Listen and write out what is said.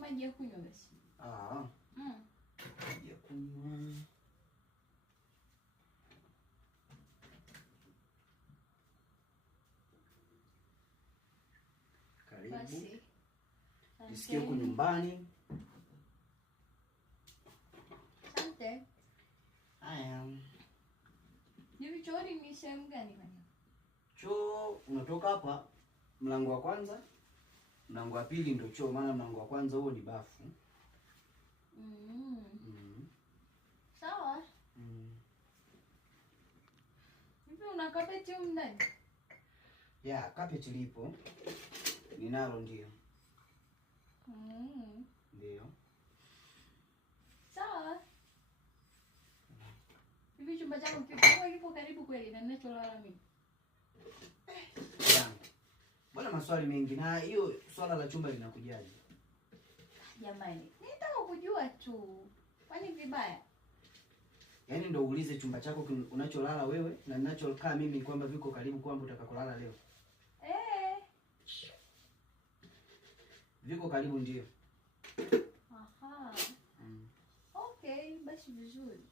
maji ya kunywa basi. Maji ya kunywa. Karibu. Basi. Nisikie huko nyumbani. Asante. Haya. Hivi chooni ni sehemu gani bwana? Choo unatoka hapa mlango wa kwanza. Mlango wa pili ndio choo, maana mlango wa kwanza huo ni bafu. Sawa. Hivi una carpet huko ndani? Ya, carpet lipo. Ninalo ndio. Ndio. Sawa. Hivi chumba chako kipo karibu kweli na ninacholala mimi? Mbona maswali mengi, na hiyo swala la chumba linakujaje? Jamani, nitaka kujua tu. Kwani vibaya? Yaani ndio uulize chumba chako unacholala wewe na ninachokaa mimi kwamba viko karibu kwamba utakakolala leo? Viko karibu ndio. Aha. Okay, basi vizuri.